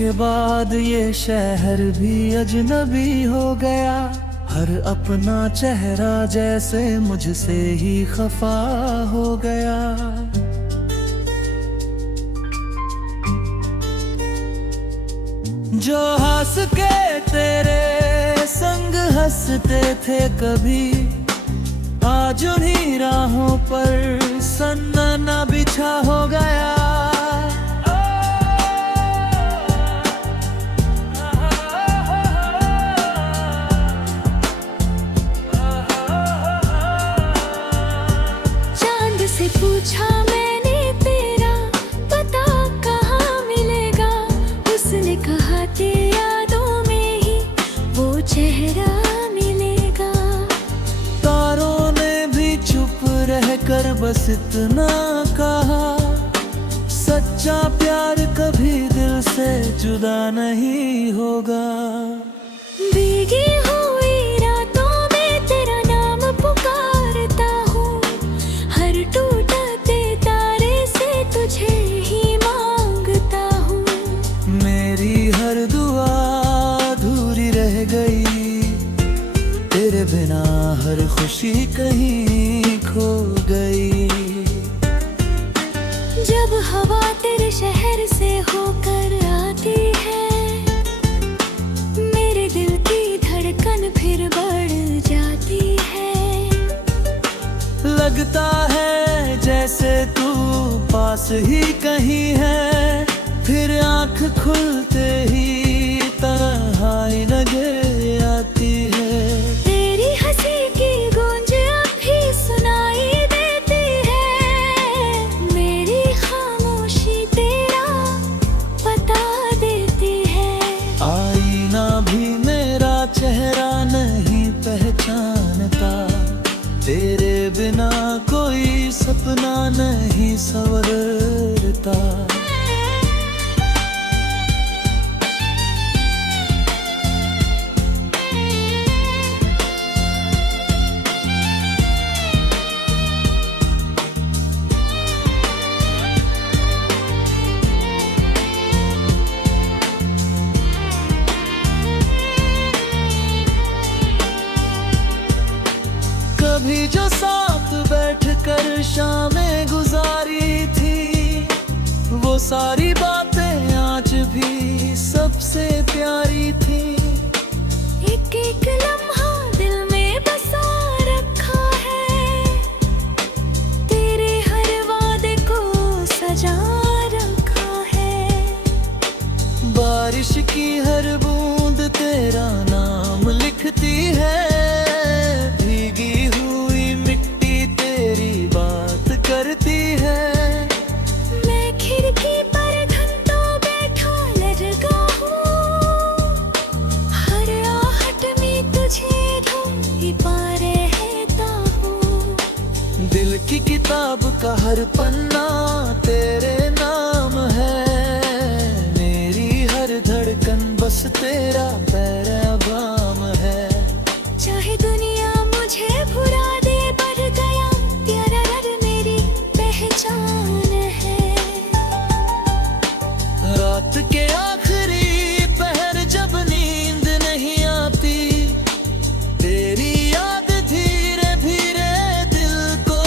के बाद ये शहर भी अजनबी हो गया। हर अपना चेहरा जैसे मुझसे ही खफा हो गया। जो हंस के तेरे संग हंसते थे कभी, आज उन्हीं राहों पर सन्नाटा बिछा हो गया। चांद से पूछा मैंने तेरा पता कहाँ मिलेगा, उसने कहा तेरी यादों में ही वो चेहरा मिलेगा। तारों ने भी चुप रहकर बस इतना कहा, सच्चा प्यार कभी दिल से जुदा नहीं होगा। भीगी हुई रातों में तेरा नाम पुकारता हूँ, हर टूटते तारे से तुझे ही मांगता हूँ। मेरी हर दुआ अधूरी रह गई, तेरे बिना हर खुशी कहीं खो गई। जब हवा तेरे शहर से होकर आती है, मेरे दिल की धड़कन फिर बढ़ जाती है। लगता है जैसे तू पास ही कहीं है, फिर आँख खुलते ही तन्हाई नजर आती है। तेरी हंसी की गूंज अब भी सुनाई देती है, मेरी खामोशी तेरा पता देती है। आईना भी मेरा चेहरा नहीं पहचानता, तेरे बिना कोई सपना नहीं संवरता। कभी जो साथ बैठकर शामें गुजारी थी, वो सारी बातें आज भी सबसे प्यारी थी। एक एक लम्हा दिल में बसा रखा है, तेरे हर वादे को सजा रखा है। बारिश की हर बूंद तेरा नाम लिखती है, भीगी हुई मिट्टी तेरी बात करती है। मैं खिड़की पर घंटों बैठा लगा हूँ, हर आहट में तुझे ढूंढ पा रहता हूँ। दिल की किताब का हर पन्ना तेरे नाम है, मेरी हर धड़कन बस तेरा पैगाम है। चाहे दुनिया मुझे भुला दे, बढ़ गया तेरा रब मेरी पहचान है। रात के आखिरी पहर जब नींद नहीं आती, तेरी याद धीरे धीरे दिल को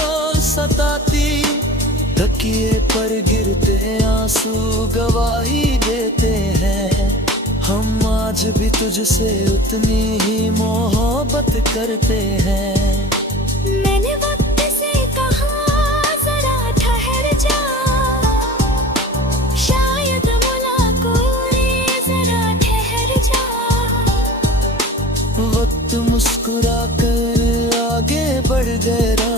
सताती। तकिए पर गिरते आंसू गवाही देते हैं, हम आज भी तुझसे उतनी ही मोहब्बत करते हैं। मैंने वक्त से कहा जरा ठहर जा, शायद मुलाकात रे जरा ठहर जा। वक्त मुस्कुरा कर आगे बढ़ गया,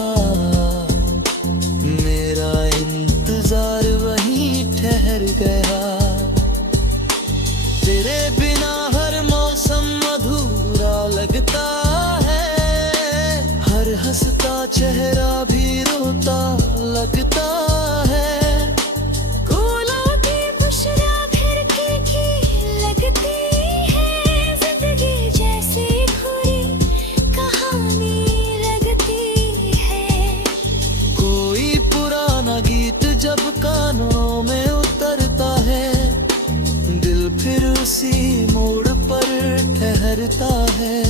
मेरा इंतजार वहीं ठहर गया। तेरे बिना हर मौसम अधूरा लगता है, हर हंसता चेहरा भी रोता लगता है। फूलों की बुशरा फिर की लगती है, जिंदगी जैसी खुरी कहानी लगती है। कोई पुराना गीत जब कानों में उतरता है, दिल फिर करता है।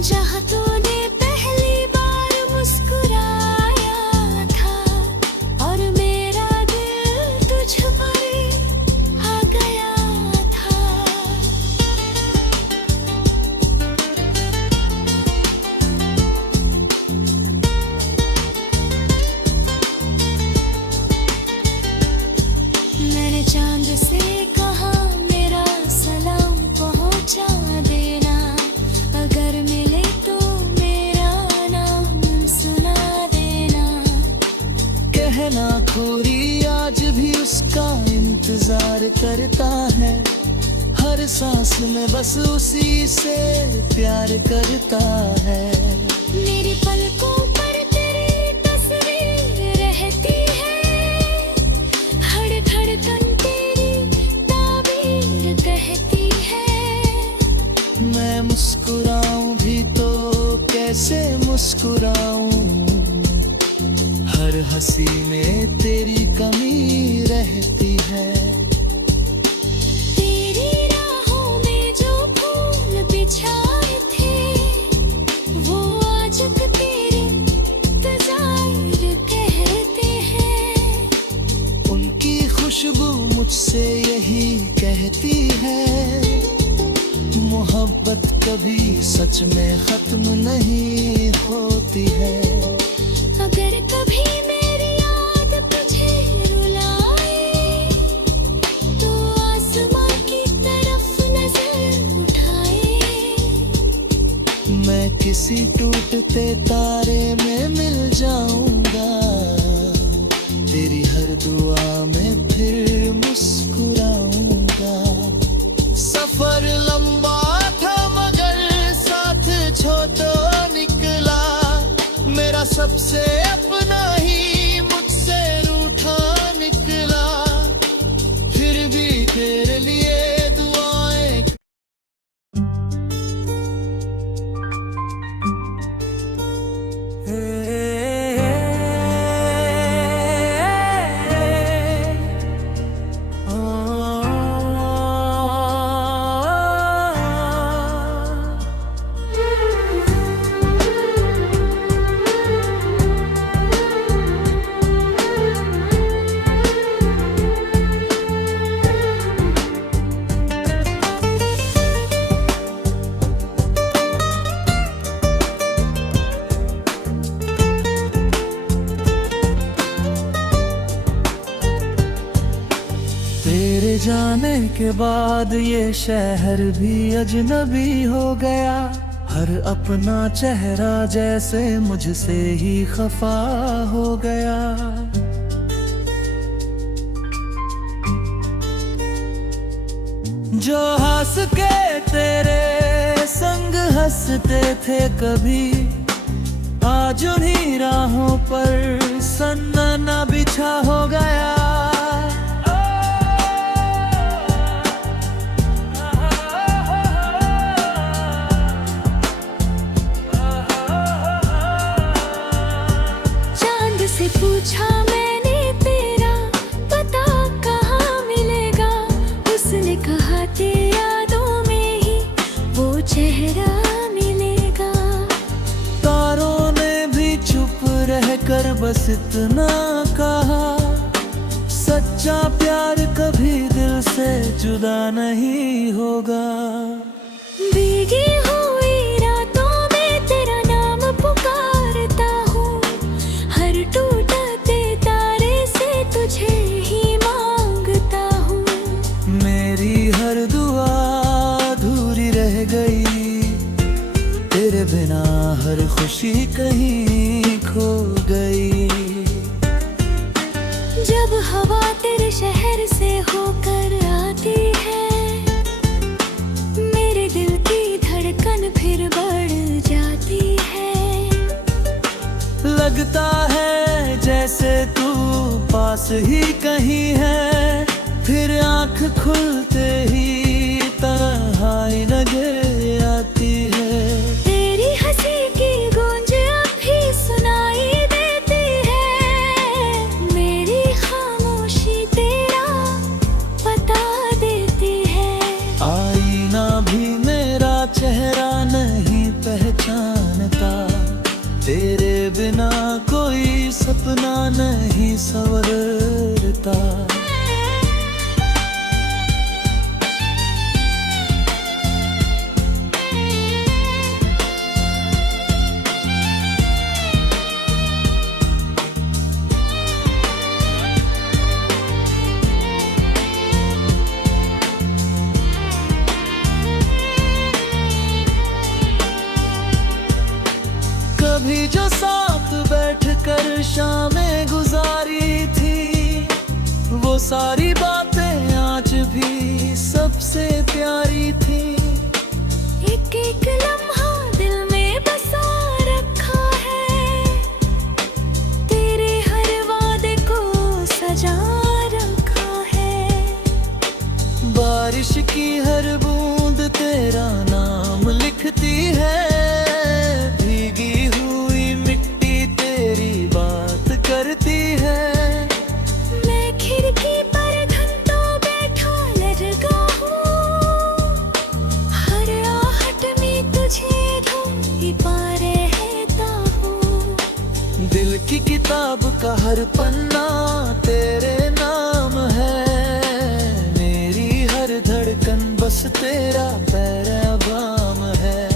जहाँ तूने पहली बार मुस्कुराया था और मेरा दिल तुझ पर आ गया था। मैंने चांद से कहा मेरा सलाम पहुंचा देना, अगर मिले तो मेरा नाम सुना देना। कहना खोरी आज भी उसका इंतजार करता है, हर सांस में बस उसी से प्यार करता है। मेरी पलकों पर तेरी तस्वीर रहती है, हर धड़कन तेरी ताबीर कहती है। मैं मुस्कुराऊं भी तो कैसे मुस्कुराऊं, हर हंसी में तेरी कमी रहती है। तेरी राहों में जो फूल बिछाए थे वो आज तेरे तज़ाहिर कहते हैं। उनकी खुशबू मुझसे यही कहती है, मोहब्बत कभी सच में खत्म नहीं होती है। अगर कभी मेरी याद तुझे रुलाए तो आसमां की तरफ नजर उठाए। मैं किसी टूटते तारे में मिल जाऊंगा, तेरी हर दुआ में फिर मुस्कुराऊंगा। सफर लंबा था मगर साथ छोटो निकला, मेरा सबसे अपना ही मुझसे रूठा निकला। फिर भी तेरे लिए दुआएं तेरे जाने के बाद ये शहर भी अजनबी हो गया, हर अपना चेहरा जैसे मुझसे ही खफा हो गया। जो हंस के तेरे संग हंसते थे कभी, आज उन्हीं राहों पर सन्नाटा बिछा हो गया। चांद से पूछा मैंने तेरा पता कहाँ मिलेगा, उसने कहा तेरी यादों में ही वो चेहरा मिलेगा। तारों ने भी चुप रहकर बस इतना कहा, सच्चा प्यार कभी दिल से जुदा नहीं होगा। भीगी हुई रातों में तेरा नाम पुकारता हूँ, हर टूटते तारे से तुझे ही मांगता हूँ। मेरी हर दुआ अधूरी रह गई, तेरे बिना हर खुशी कहीं खो गई। जब हवा तेरे शहर से होकर आती है, मेरे दिल की धड़कन फिर बढ़ जाती है। लगता है जैसे तू पास ही कहीं है, फिर आंख खुलते ही तन्हाई नजर आती है। तेरी हंसी की गूंज अब भी सुनाई देती है, मेरी खामोशी तेरा पता देती है। आईना भी मेरे सपना नहीं संवरता। कभी जो साथ बैठकर शामें गुजारी थी, वो सारी बातें आज भी सबसे प्यारी थी। एक एक लम्हा दिल में बसा रखा है, तेरे हर वादे को सजा रखा है। बारिश की हर बूंद तेरा नाम लिखती है, भीगी हुई मिट्टी तेरी बात करती है। मैं खिड़की पर घंटों बैठा लगा हूँ, हर आहट में तुझे ढूंढ पा रहता हूँ। दिल की किताब का हर पन्ना तेरे नाम है, मेरी हर धड़कन बस तेरा पैगाम है।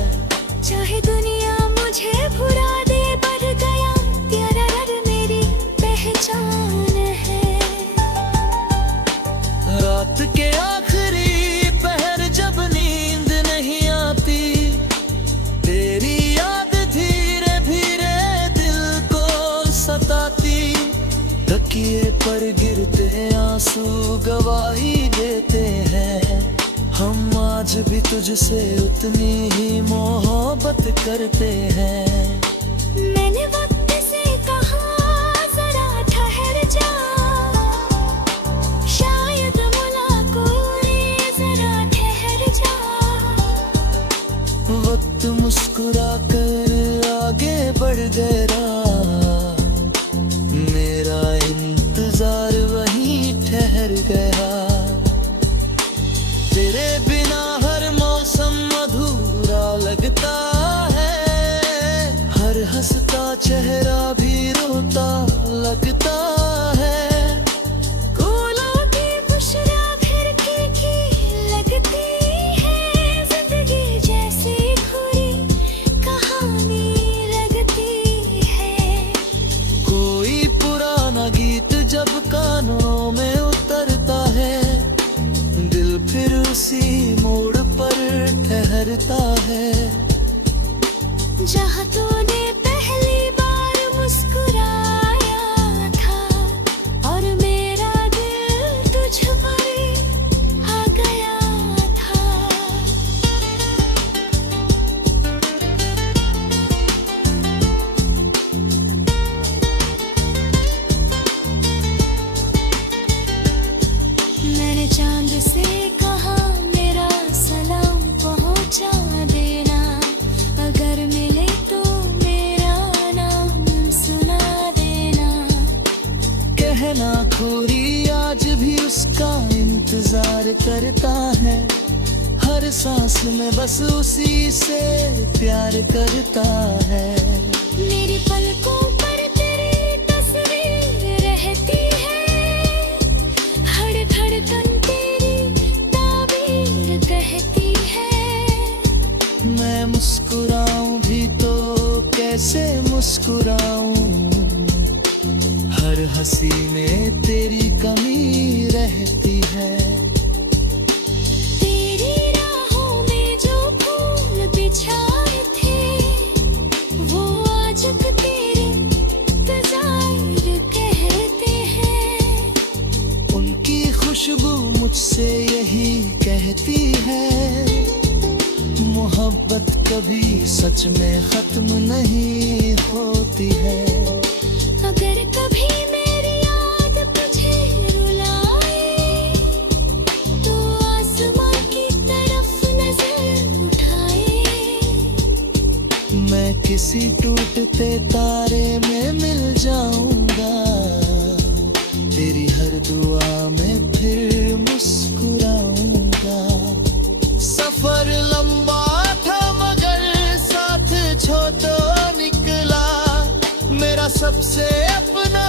चाहे दुनिया मुझे भुला दे, बढ़ गया तेरा रब मेरी पहचान है। रात के आखिरी पहर जब नींद नहीं आती, तेरी याद धीरे धीरे दिल को सताती। तकिए पर गिरते आंसू गवाही देते हैं, हम आज भी तुझसे उतनी ही मोहब्बत करते हैं। मैंने वक्त से कहा जरा ठहर जा, शायद मुलाकात जरा ठहर जा। वक्त मुस्कुरा कर आगे बढ़ गया, मेरा इंतजार वहीं ठहर गया। तेरे बिना हर मौसम अधूरा लगता है, हर हंसता चेहरा भी रोता लगता है। फूलों की खुशरा घर की लगती है, जिंदगी जैसी खुरी कहानी लगती है। कोई पुराना गीत जब कानों में उतरता है, दिल फिर उसी मोड़ पर ठहरता है। जहाँ तूने पहली बार मुस्कुराया था, और मेरा दिल तुझ पर आ गया था। मैंने चांद से कहा मेरा सलाम पहुंचा देना, अगर मिले तो मेरा नाम सुना देना। कहना खोरी आज भी उसका इंतजार करता है, हर सांस में बस उसी से प्यार करता है। मेरी पलकों पर तेरी तस्वीर रहती है, हर धड़कन तेरी ताबीर कहती है। मैं मुस्कुराऊं भी तो कैसे मुस्कुराऊं, हर हंसी में तेरी कमी रहती है। तेरी राहों में जो फूल बिछाए थे, वो आज तेरे इंतजार कहते हैं। उनकी खुशबू मुझसे यही कहती है, मोहब्बत कभी सच में खत्म नहीं होती है। अगर कभी मेरी याद तुझे रुलाए, तो आसमां की तरफ नजर उठाए। मैं किसी टूटते तारे में मिल जाऊंगा, तेरी हर दुआ में फिर मुस्कुराऊंगा। सफर लंबा था मगर साथ छोटो निकला, मेरा सबसे अपना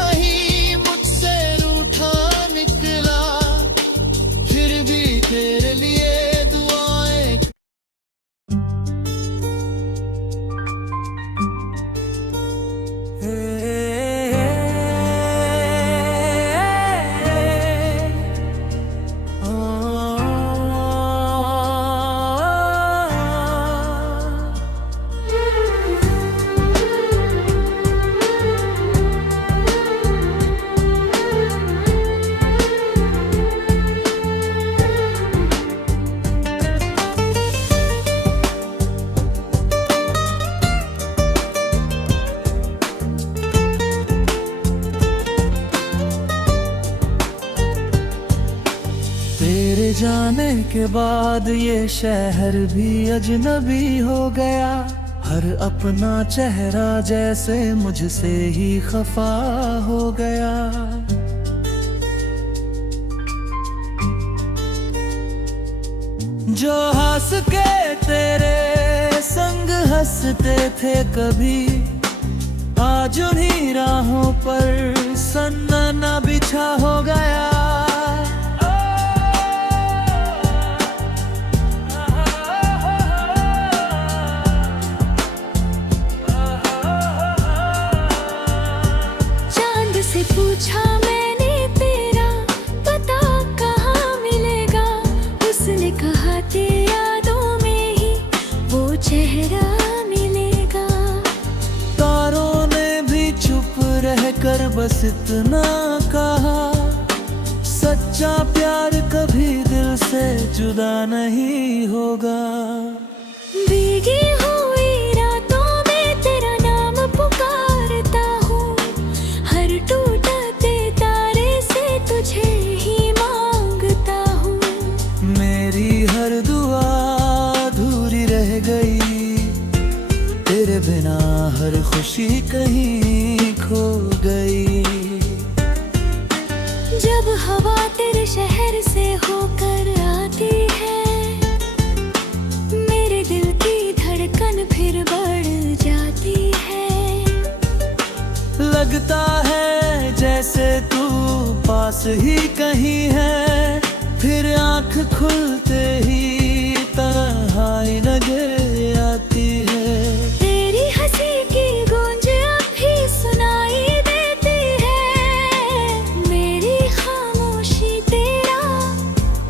के बाद ये शहर भी अजनबी हो गया। हर अपना चेहरा जैसे मुझसे ही खफा हो गया। जो हंस के तेरे संग हंसते थे कभी, आज उन्हीं राहों पर सन्नाटा बिछा हो गया। चांद से पूछा मैंने तेरा पता कहाँ मिलेगा, उसने कहा तेरी यादों में ही वो चेहरा मिलेगा। तारों ने भी चुप रहकर बस इतना कहा, सच्चा प्यार कभी दिल से जुदा नहीं होगा। भीगी हुई रातों में तेरा नाम पुकारता हूँ, हर टूटते तारे से तुझे ही मांगता हूँ। मेरी हर दुआ अधूरी रह गई, तेरे बिना हर खुशी कहीं खो गई। जब हवा तेरे शहर से होकर आती है, मेरे दिल की धड़कन फिर बढ़ जाती है। लगता है जैसे तू पास ही कहीं है, फिर आंख खुलते ही तन्हाई नजर आती है। तेरी हंसी की गूंज अब भी सुनाई देती है, मेरी खामोशी तेरा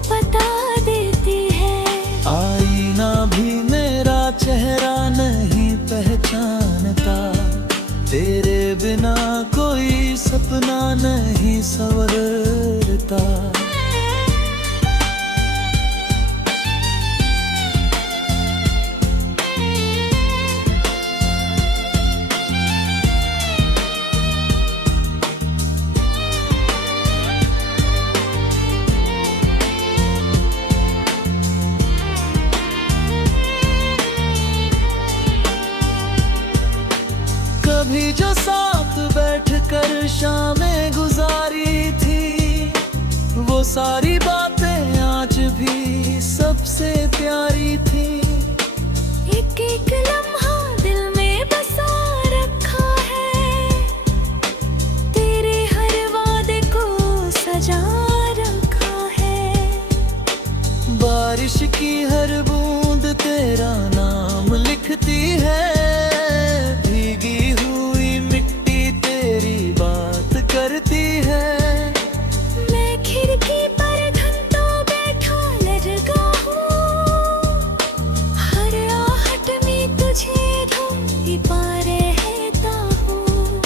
पता देती है। आईना भी मेरा चेहरा नहीं पहचानता, तेरे बिना कोई सपना नहीं संवरता। कभी जो साथ बैठकर शामें गुजारी थी, वो सारी बातें आज भी सबसे प्यारी थी। एक एक लम्हा दिल में बसा रखा है, तेरे हर वादे को सजा रखा है। बारिश की हर बूंद तेरा नाम लिखती है, भीगी हुई मिट्टी तेरी बात करती है। मैं खिड़की पर घंटों बैठा लगा हूँ, हर आहट में तुझे ढूंढ पा रहता हूँ।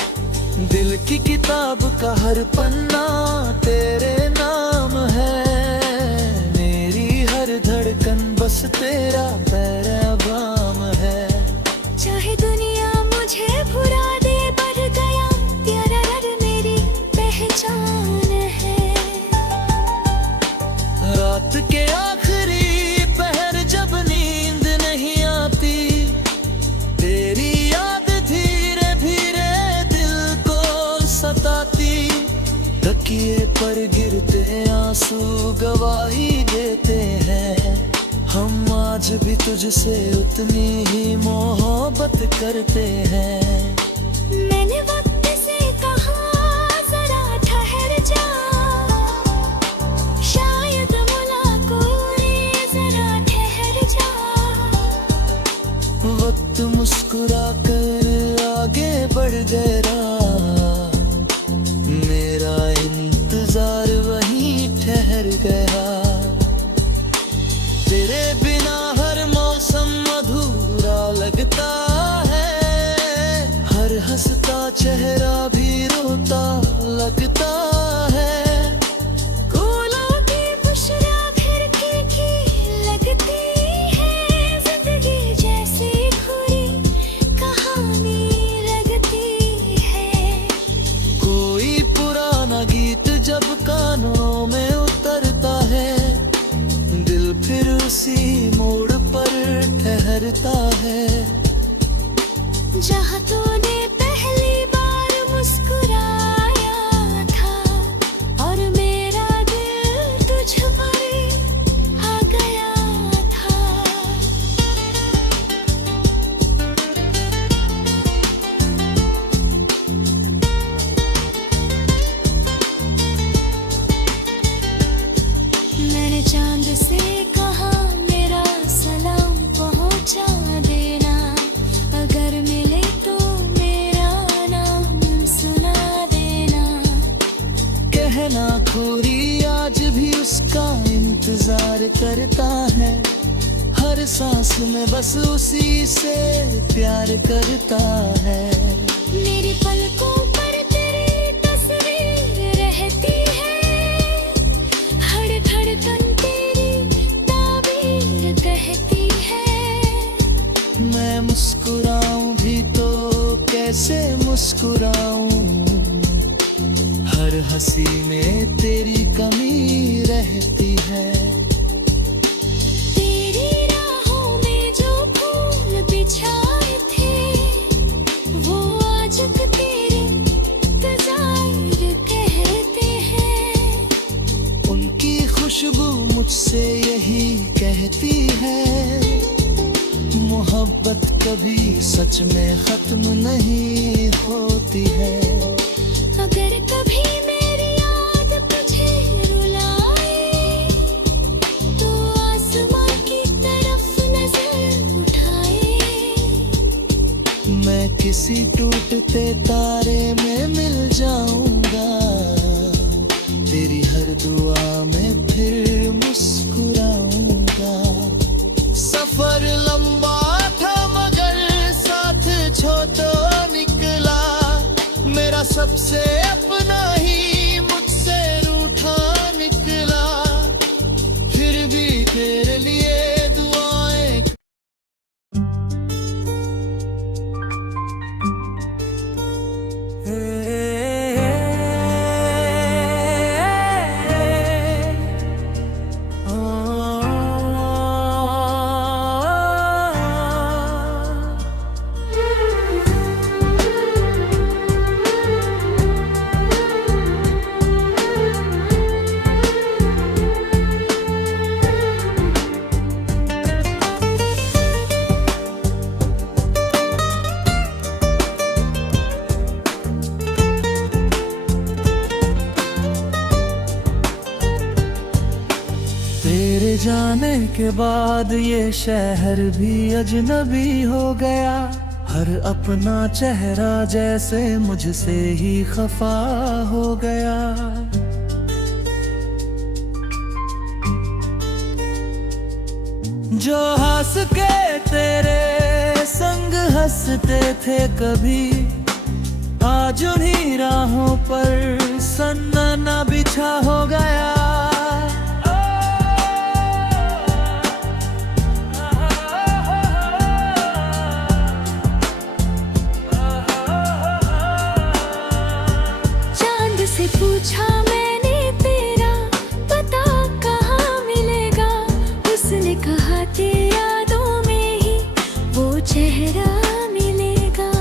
दिल की किताब का हर पन्ना तेरे नाम है, मेरी हर धड़कन बस तेरा पैगाम है। चाहे दुनिया मुझे भुला दे, बढ़ गया तेरा रंग मेरी पहचान है। रात के आखिरी पहर जब नींद नहीं आती, तेरी याद धीरे धीरे दिल को सताती। तकिए पर गिरते आंसू गवाही देते हैं, हम आज भी तुझसे उतनी ही मोहब्बत करते हैं। मैंने वक्त से कहा जरा ठहर जा, शायद मुलाकात जरा ठहर जा। वक्त मुस्कुरा कर आगे बढ़ गया, मेरा इंतजार वहीं ठहर गया। तेरे बिना हर मौसम अधूरा लगता है, हर हंसता चेहरा भी रोता लगता है। फूलों की बुशरा खिड़की की लगती है, जिंदगी जैसी खुरी कहानी लगती है। कोई पुराना गीत जब कानों में उतरता है, दिल फिर करता है। जहाँ तूने पहली बार मुस्कुराया था और मेरा दिल तुझ पर आ गया था। मैंने चांद से कहा मेरा सलाम पहुंचा देना, अगर मिले तो मेरा नाम सुना देना। कहना खोरी आज भी उसका इंतजार करता है, हर सांस में बस उसी से प्यार करता है। मेरी पलकों पर तेरी तस्वीर रहती है, धड़कन तेरी ताबीर कहती है। मैं मुस्कुराऊं भी तो कैसे मुस्कुराऊं, हर हंसी में तेरी कमी रहती है। तेरी राहों में जो फूल बिछाए थे वो आज तेरे तज़ाहिर कहते हैं। उनकी खुशबू मुझसे यही कहती है, मोहब्बत कभी सच में खत्म नहीं होती है। अगर कभी मेरी याद तुझे रुलाए तो आसमां की तरफ नजर उठाए। मैं किसी टूटते तारे में मिल जाऊंगा, तेरी हर दुआ में फिर मुस्कुराऊंगा। सफर लंबा था मगर साथ छोटो निकला, मेरा सबसे अपना ही मुझसे रूठा निकला। फिर भी तेरे लिए दुआएं तेरे जाने के बाद ये शहर भी अजनबी हो गया, हर अपना चेहरा जैसे मुझसे ही खफा हो गया। जो हंस के तेरे संग हंसते थे कभी, आज उन्हीं राहों पर सन्नाटा बिछा हो गया। चांद से पूछा मैंने तेरा पता कहाँ मिलेगा, उसने कहा तेरी यादों में ही वो चेहरा मिलेगा।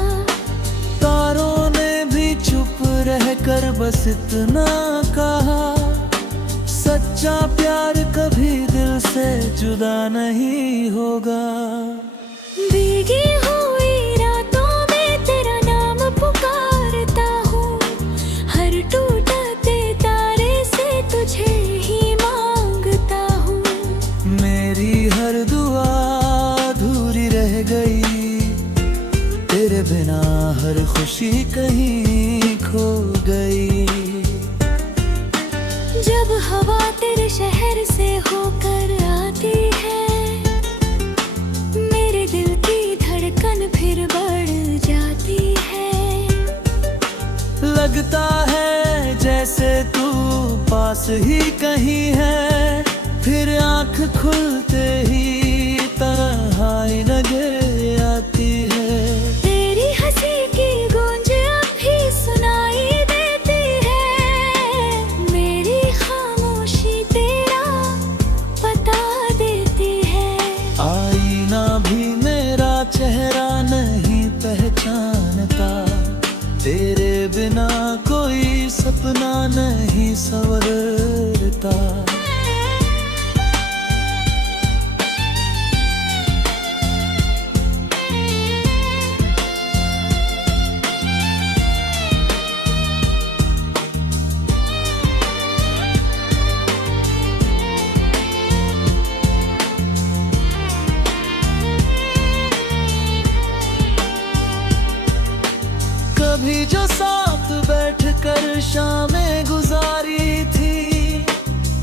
तारों ने भी चुप रहकर बस इतना कहा, सच्चा प्यार कभी दिल से जुदा नहीं होगा। भीगी हुई रातों में तेरा नाम पुकारता हूँ, हर टूटते तारे से तुझे ही मांगता हूँ। मेरी हर दुआ अधूरी रह गई, तेरे बिना हर खुशी कहीं खो गई। जब हवा तेरे शहर से होकर आती है, मेरे दिल की धड़कन फिर बढ़ जाती है। लगता है जैसे तू पास ही कहीं है, फिर आंख खुलते ही तन्हाई नजर आती है। तेरी हंसी की गूंज अब भी सुनाई देती है, मेरी खामोशी तेरा पता देती है। आईना भी मेरे अपना नहीं संवरता। कभी जो साथ बैठकर शामें गुजारी थी,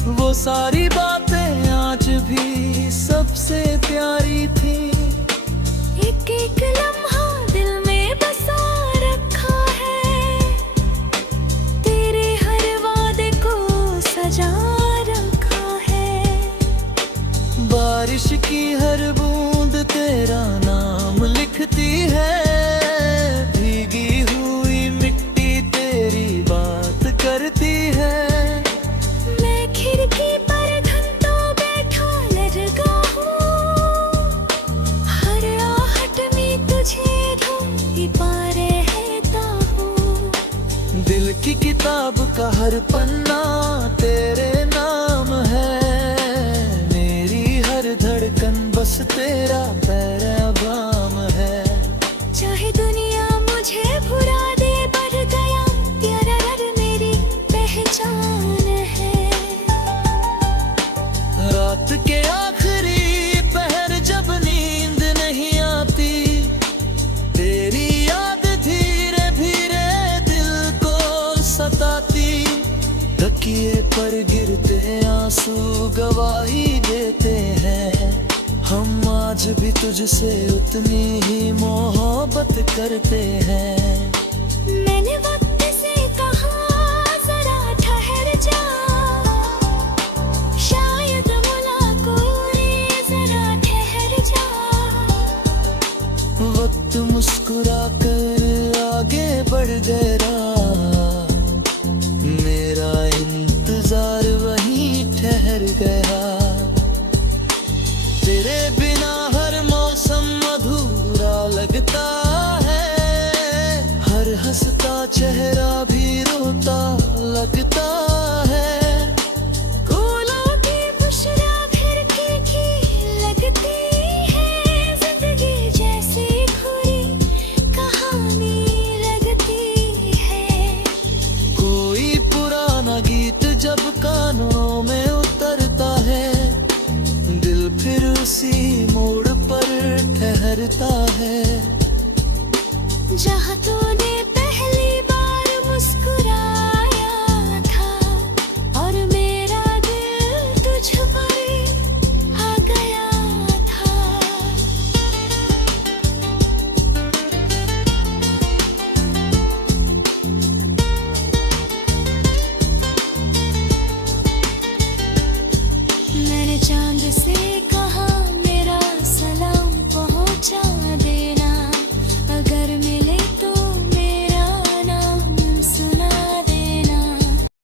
वो सारी बातें आज भी सबसे प्यारी थी। एक एक लम्हा दिल में बसा रखा है, तेरे हर वादे को सजा रखा है। बारिश की हर बूंद तेरा नाम लिखती है, भीगी हुई मिट्टी तेरी बात करती है। मैं खिड़की पर घंटों बैठा लगा हूँ, हर आहट में तुझे ढूंढ पा रहता हूँ। दिल की किताब का हर पन्ना तेरे नाम है, मेरी हर धड़कन बस तेरा पैगाम है। चाहे दुनिया मुझे भुला दे, बढ़ गया तेरा रब मेरी पहचान है। रात के आखिरी पहर जब नींद नहीं आती, तेरी याद धीरे धीरे दिल को सताती। तकिए पर गिरते आंसू गवाही देते हैं, हम आज भी तुझसे उतनी ही मोहब्बत करते हैं। मैंने वक्त से कहा जरा ठहर जा, शायद मुलाकात रे जरा ठहर जा। वक्त मुस्कुरा कर आगे बढ़ गया, मेरा इंतजार वहीं ठहर गया। तेरे बिना हर मौसम अधूरा लगता है, हर हंसता चेहरा भी रोता लगता है। फूलों की बुशरा घर की लगती है, जिंदगी जैसी खुरी कहानी लगती है। कोई पुराना गीत जब कानों में उतरता है, दिल फिर उसी मोड़ पर ठहरता है। जहाँ तूने